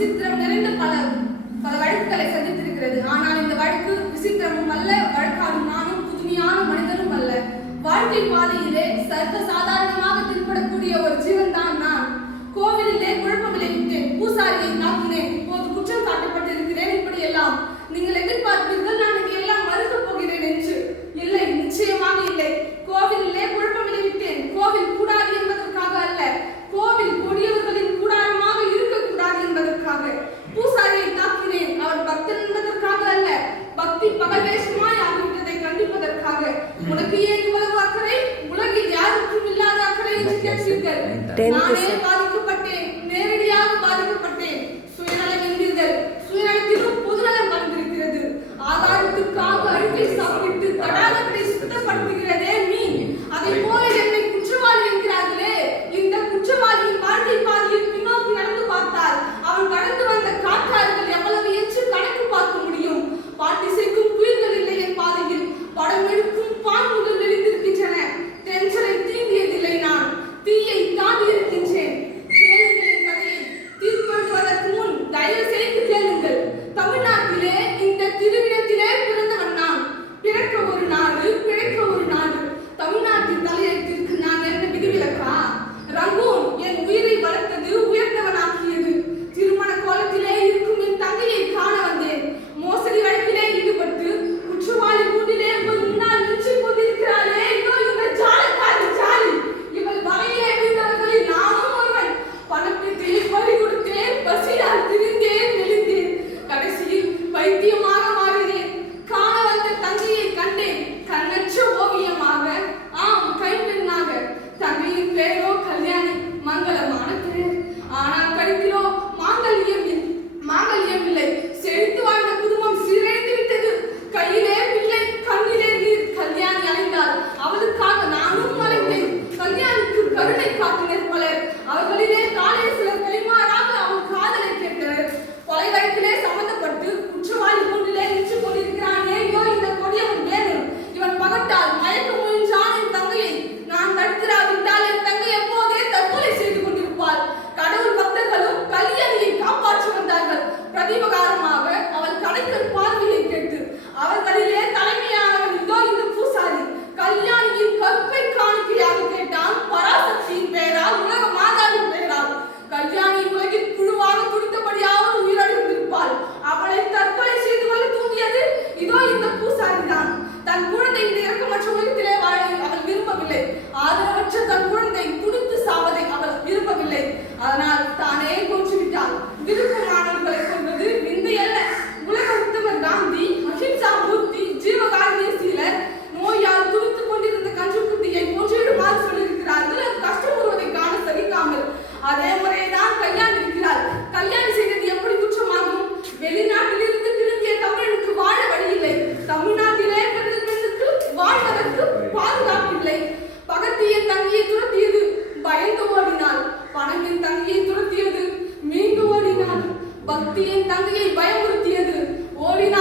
விசித்திரம் நிறைந்த பல பல வழக்குகளை சந்தித்திருக்கிறது. ஆனால் இந்த வழக்கு விசித்திரமும் அல்ல, வழக்காடும் நானும் புதுமையான மனிதனும் அல்ல. வாழ்க்கை பாதையிலே சர்வ சாதாரணமாக தென்படக்கூடிய ஒரு ஜீவன் தான் நான். கோவிலிலே குழப்பம் விளைவித்தேன், பூசாரியை தாக்கினேன், இப்போது குற்றம் சாட்டப்பட்டிருக்கிறேன். இப்படி எல்லாம் நீங்கள் எதிர்பார்ப்பீர்கள் நான் இதையெல்லாம் மறுக்கப் போகிறேன் என்று. இல்லை, நிச்சயமாக இல்லை. கோவிலிலே குழப்பம் விளைவித்தேன், கோவில் கூடாது என்பதற்காக அல்ல, கோவில் கொடியவர்களின் கூடாரமாக இருக்கக்கூடாது என்பதற்காக. பூசாரியை தாக்கினேன், அவர் பக்தன் என்பதற்காக அல்ல, பக்தி பகவேஷமாய் ஆகிவிட்டதை கண்டிப்பதற்காக. உனக்கு ஏன் இவ்வளவு அக்கறை? உலகில் யாருக்கும் இல்லாத அக்கறை என்று கேட்பீர்கள். நானே பாதிக்கப்பட்டேன், நேரடியாக பாதிக்கப்பட்டேன். சுயநலம் என்கிறீர்கள், சுயநலத்திலும் பொதுநலம் வந்திருக்கிறது. ஆதாரத்துக்காக அழுகை சாப்பிட்டு தடாகத்தை சுத்தப்படுத்துகிறதே மீன். அதை போல என்னை குற்றவாளி என்கிறார்களே. இந்த குற்றவாளியின் வாழ்க்கை பாதையில் பின்னோக்கி நடந்து பார்த்தால் அவன் கடந்து வந்த காற்றார்கள் எவ்வளவு என்று கணக்கு பார்க்க முடியும். பாட்டி சேர்க்கும் குயில்கள் இல்லை என் பாதையில், படம் எடுக்கும் பாம்புகள் எழுந்திருக்கின்றன. டென்ஷனை தீண்டியதில்லை, நான் தீயை தாண்டி இருக்கின்றேன். கேளுங்கள் என் கதையை. தீர்ப்பு எழுதுவதற்கு முன் தயவு செய்து கேளுங்கள். தமிழ்நாட்டிலே இந்த திருவிடத்திலே பிறந்தவன் நான். பிறக்க ஒரு நாடு, பிழைக்க ஒரு நாடு. தமிழ்நாட்டின் தலையெழுத்திற்கு நான் என்ன விதிவிலக்கா? ரங்கூன் என் உயிரை வளர்த்தது, உயர்ந்தவனாக்கியது. திருமண கோலத்திலே இருக்கும் என் தங்கையை காண வந்தேன். மோசடி வழக்கிலே ஈடுபட்டு குற்றவாளி கூண்டிலே ஒரு முன்னால் நின்று கொண்டிருக்கிறாளே, இதோ இந்த ஜாலக்காரி ஜாலி. இவள் வலையிலே விழுந்தவர்களில் நானும் ஒருவன். பணத்தை பறி கொடுத்தேன், பசியால் திரிந்தேன், நெளிந்தேன். கடைசியில் பைத்தியமாக மாறினேன். காண வந்த தங்கையை கண்டேன், கண்ணற்ற ஓவியமாக, ஆம் கைப்பெண்ணாக. தங்கையின் பேரோ கல்யாணி, மங்களமான பெயர். ஆனால் கழுத்திலோ மாங்கல்யம் இல்லை. செழித்து வாழ்ந்த குடும்பம் சீரழிந்து விட்டது. கையிலே பிள்ளை, கண்ணிலே நீர். கல்யாணி அலைந்தாள், அவளுக்காக நானும் அலைந்தேன். கல்யாணிக்கு கருணை காட்டினர் பலர். அவர்களிலே காலை சிலர் கைமாறாக அவள் காதலை கேட்டனர். கொலை வழக்கிலே சம்பந்தப்பட்டு குற்றவாளி கூண்டிலே நின்று கொண்டிருக்கிறான். ஏயோ இந்த கொடியவன் வேணும். இவன் பகட்டால் மயக்க முயன்றான் என் தங்கையை. நான் தடுத்திராவிட்டால் என் தங்கை எப்போதே தற்கொலை செய்து கொண்டிருப்பாள். கடவுள் பக்தர்களும் கல்யாணியை காப்பாற்றி வந்தார்கள். பிரதிபகாரமாக அவள் கடைக்கல் பார்வையை கேட்டு அவர்களிலே தலைமையானவன் இதோ இந்த பூசாரி. கல்யாணியின் கற்பை காணிக்கையாக கேட்டான். பராசக்தியின் பெயரால், உலக மாதாவின் பெயரால். கல்யாணி உலகில் புழுவாக துடித்தபடியாவது உயிரிழந்திருப்பாள். அவளை தற்கொலை செய்து கொள்ள தூண்டியது இதோ இந்த பூசாரி தான். தன் குழந்தை இந்த இறக்கமற்ற உலகத்திலே வாழ அவள் விரும்பவில்லை. ஆதரவற்ற தன் குழந்தை துடித்து சாவதை அவள் விரும்பவில்லை. அதனால் தானே கொன்றுவிட்டாள். விருப்பமானவர்களை கொன்றது விந்தையல்ல. உலக உத்தமர் காந்தி, அஹிம்சா மூர்த்தி, ஜீவகாருண்ய சீலர் நோயால் துடித்துக் கொண்டிருந்த கன்றுக்குட்டியை கொன்றிடுமாறு சொல்லியிருக்கிறார்கள். அது கஷ்டப்படுவதை காண சகிக்காமல் அதே முறையைதான் கல்யாணி இருக்கிறாள். கல்யாணி செய்தது எப்படி குற்றமாகும்? வெளிநாட்டிலிருந்து திரும்பிய தமிழனுக்கு வாழ வழியில்லை. தமிழ்நாட்டிலே பிறந்த பெண்ணுக்கு வாழ்வதற்கு பாதுகாப்பில்லை. பகத்தி என் தங்கியை துரத்தியது, பயந்து ஓடினாள். பணம் என் தங்கியை துரத்தியது, மீண்டு ஓடினாள். பக்தி என் தங்கையை பயமுறுத்தியது, ஓடினாள்.